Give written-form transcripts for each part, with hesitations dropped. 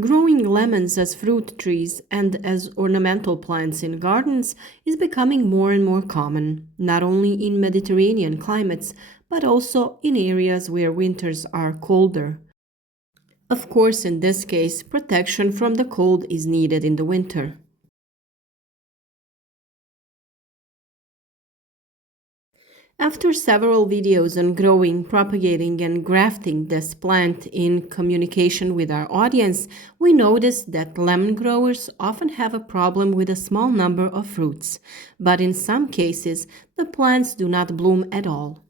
Growing lemons as fruit trees and as ornamental plants in gardens is becoming more and more common, not only in Mediterranean climates, but also in areas where winters are colder. Of course, in this case, protection from the cold is needed in the winter. After several videos on growing, propagating, and grafting this plant in communication with our audience, we noticed that lemon growers often have a problem with a small number of fruits, but in some cases, the plants do not bloom at all.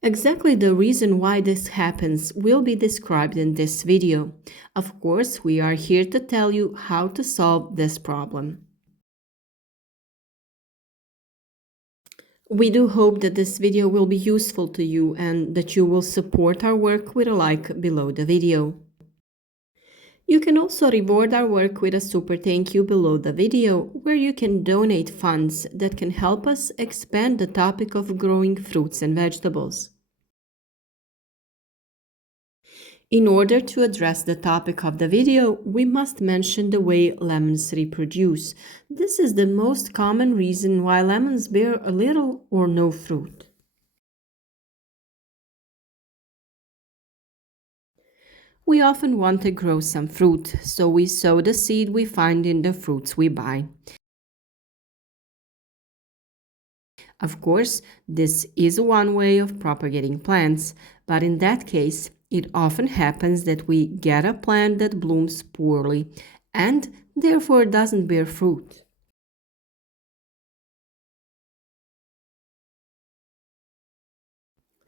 Exactly the reason why this happens will be described in this video. Of course, we are here to tell you how to solve this problem. We do hope that this video will be useful to you and that you will support our work with a like below the video. You can also reward our work with a super thank you below the video, where you can donate funds that can help us expand the topic of growing fruits and vegetables. In order to address the topic of the video, we must mention the way lemons reproduce. This is the most common reason why lemons bear a little or no fruit. We often want to grow some fruit, so we sow the seed we find in the fruits we buy. Of course, this is one way of propagating plants, but in that case, it often happens that we get a plant that blooms poorly and therefore doesn't bear fruit.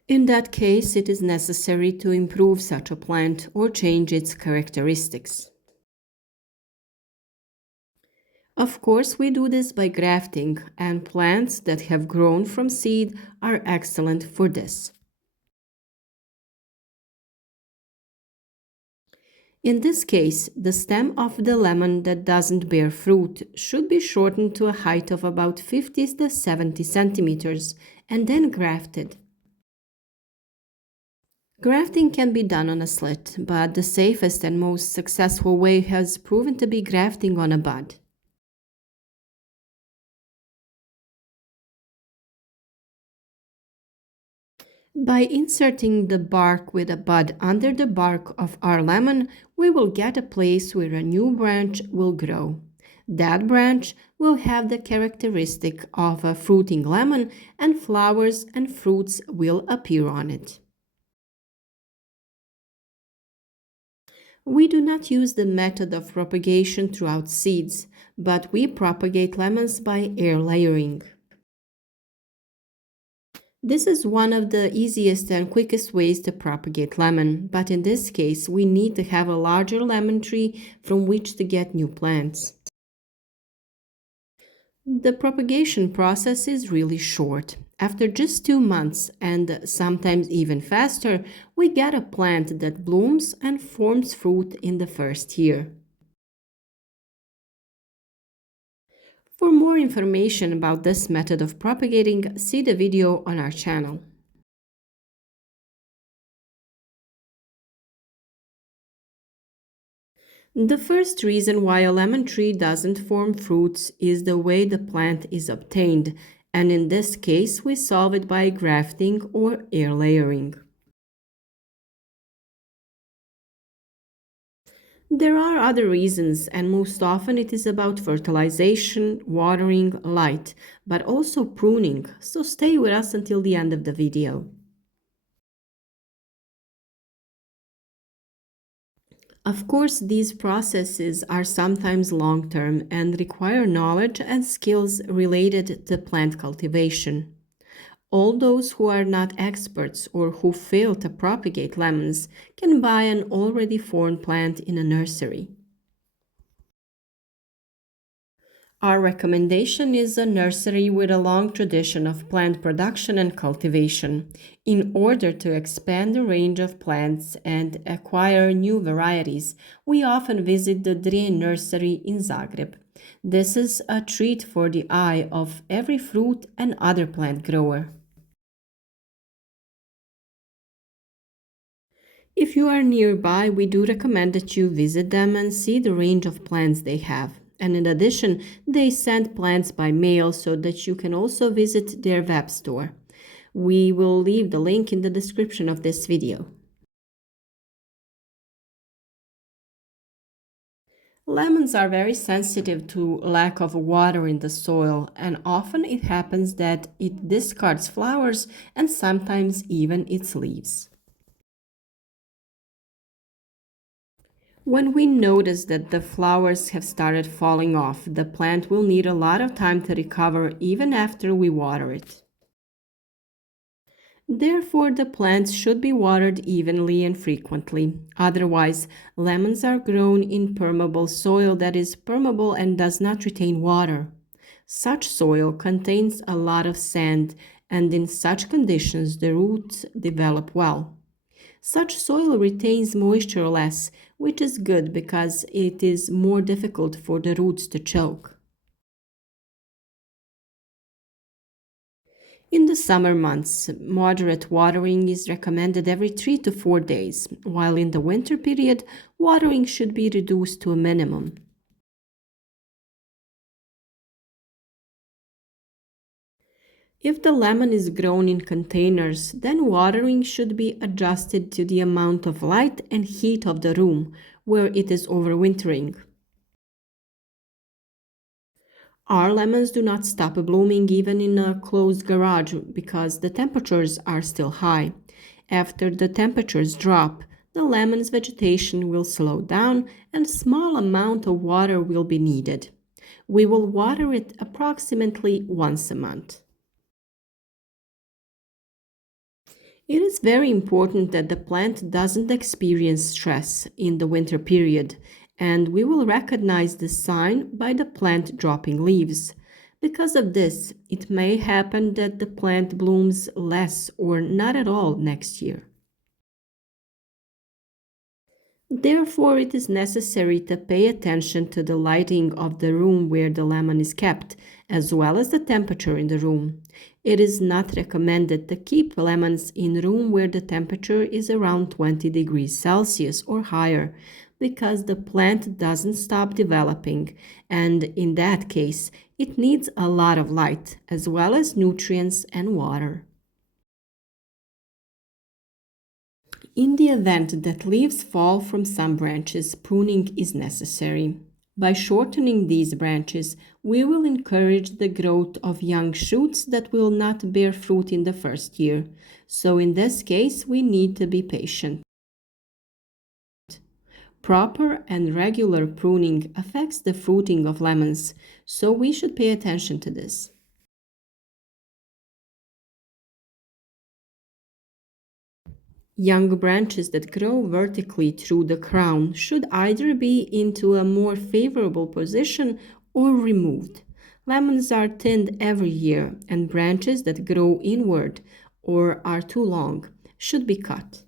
In that case, it is necessary to improve such a plant or change its characteristics. Of course, we do this by grafting, and plants that have grown from seed are excellent for this. In this case, the stem of the lemon that doesn't bear fruit should be shortened to a height of about 50 to 70 centimeters and then grafted. Grafting can be done on a slit, but the safest and most successful way has proven to be grafting on a bud. By inserting the bark with a bud under the bark of our lemon, we will get a place where a new branch will grow. That branch will have the characteristic of a fruiting lemon, and flowers and fruits will appear on it. We do not use the method of propagation throughout seeds, but we propagate lemons by air layering. This is one of the easiest and quickest ways to propagate lemon, but in this case we need to have a larger lemon tree from which to get new plants. The propagation process is really short. After just 2 months, and sometimes even faster, we get a plant that blooms and forms fruit in the first year. For more information about this method of propagating, see the video on our channel. The first reason why a lemon tree doesn't form fruits is the way the plant is obtained, and in this case we solve it by grafting or air layering. There are other reasons, and most often it is about fertilization, watering, light, but also pruning, so stay with us until the end of the video. Of course, these processes are sometimes long-term and require knowledge and skills related to plant cultivation. All those who are not experts or who fail to propagate lemons can buy an already formed plant in a nursery. Our recommendation is a nursery with a long tradition of plant production and cultivation. In order to expand the range of plants and acquire new varieties, we often visit the Drie nursery in Zagreb. This is a treat for the eye of every fruit and other plant grower. If you are nearby, we do recommend that you visit them and see the range of plants they have. And in addition, they send plants by mail so that you can also visit their web store. We will leave the link in the description of this video. Lemons are very sensitive to lack of water in the soil, and often it happens that it discards flowers and sometimes even its leaves. When we notice that the flowers have started falling off, the plant will need a lot of time to recover even after we water it. Therefore, the plants should be watered evenly and frequently. Otherwise, lemons are grown in permeable soil that is permeable and does not retain water. Such soil contains a lot of sand, and in such conditions, the roots develop well. Such soil retains moisture less, which is good because it is more difficult for the roots to choke. In the summer months, moderate watering is recommended every 3 to 4 days, while in the winter period, watering should be reduced to a minimum. If the lemon is grown in containers, then watering should be adjusted to the amount of light and heat of the room where it is overwintering. Our lemons do not stop blooming even in a closed garage because the temperatures are still high. After the temperatures drop, the lemon's vegetation will slow down and a small amount of water will be needed. We will water it approximately once a month. It is very important that the plant doesn't experience stress in the winter period, and we will recognize this sign by the plant dropping leaves. Because of this, it may happen that the plant blooms less or not at all next year. Therefore, it is necessary to pay attention to the lighting of the room where the lemon is kept, as well as the temperature in the room. It is not recommended to keep lemons in a room where the temperature is around 20 degrees Celsius or higher, because the plant doesn't stop developing, and in that case, it needs a lot of light, as well as nutrients and water. In the event that leaves fall from some branches, pruning is necessary. By shortening these branches, we will encourage the growth of young shoots that will not bear fruit in the first year. So in this case, we need to be patient. Proper and regular pruning affects the fruiting of lemons, so we should pay attention to this. Young branches that grow vertically through the crown should either be into a more favorable position or removed. Lemons are thinned every year, and branches that grow inward or are too long should be cut.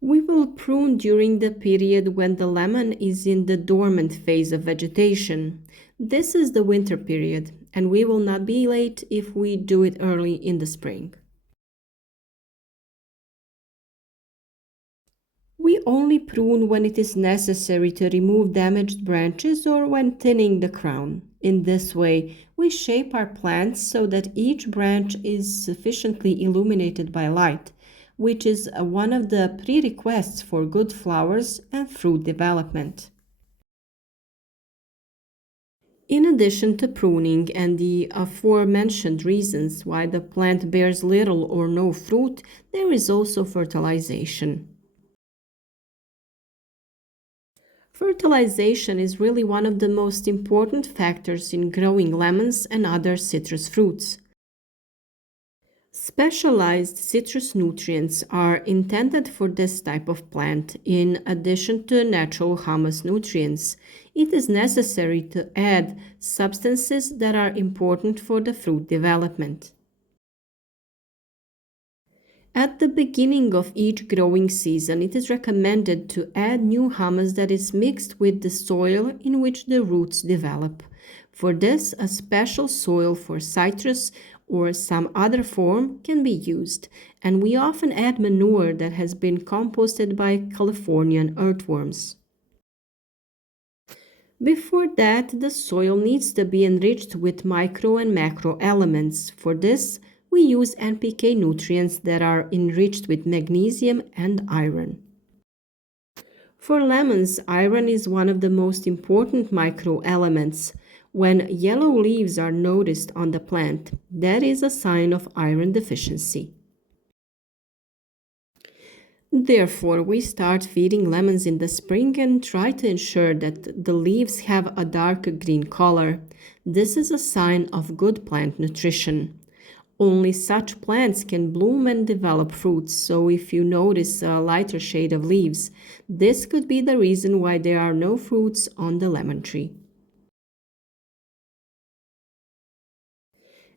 We will prune during the period when the lemon is in the dormant phase of vegetation. This is the winter period, and we will not be late if we do it early in the spring. We only prune when it is necessary to remove damaged branches or when thinning the crown. In this way, we shape our plants so that each branch is sufficiently illuminated by light, which is one of the prerequisites for good flowers and fruit development. In addition to pruning and the aforementioned reasons why the plant bears little or no fruit, there is also fertilization. Fertilization is really one of the most important factors in growing lemons and other citrus fruits. Specialized citrus nutrients are intended for this type of plant. In addition to natural humus nutrients, it is necessary to add substances that are important for the fruit development. At the beginning of each growing season, it is recommended to add new humus that is mixed with the soil in which the roots develop. For this, a special soil for citrus or some other form can be used, and we often add manure that has been composted by Californian earthworms. Before that, the soil needs to be enriched with micro and macro elements. For this, we use NPK nutrients that are enriched with magnesium and iron. For lemons, iron is one of the most important microelements. When yellow leaves are noticed on the plant, that is a sign of iron deficiency. Therefore, we start feeding lemons in the spring and try to ensure that the leaves have a dark green color. This is a sign of good plant nutrition. Only such plants can bloom and develop fruits, so if you notice a lighter shade of leaves, this could be the reason why there are no fruits on the lemon tree.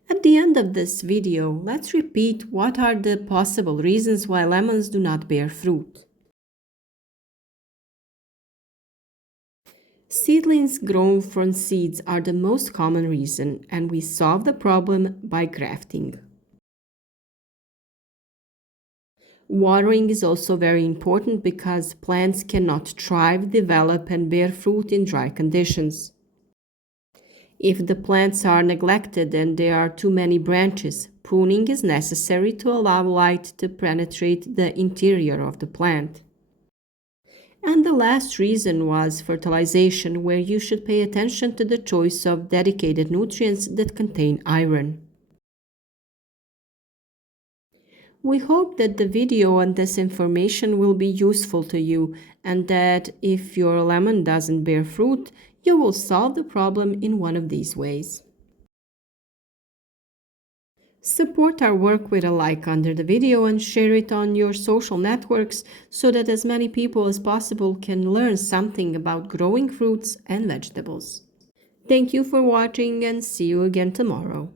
At the end of this video, let's repeat what are the possible reasons why lemons do not bear fruit. Seedlings grown from seeds are the most common reason, and we solve the problem by grafting. Watering is also very important because plants cannot thrive, develop, and bear fruit in dry conditions. If the plants are neglected and there are too many branches, pruning is necessary to allow light to penetrate the interior of the plant. And the last reason was fertilization, where you should pay attention to the choice of dedicated nutrients that contain iron. We hope that the video and this information will be useful to you and that if your lemon doesn't bear fruit, you will solve the problem in one of these ways. Support our work with a like under the video and share it on your social networks so that as many people as possible can learn something about growing fruits and vegetables. Thank you for watching and see you again tomorrow.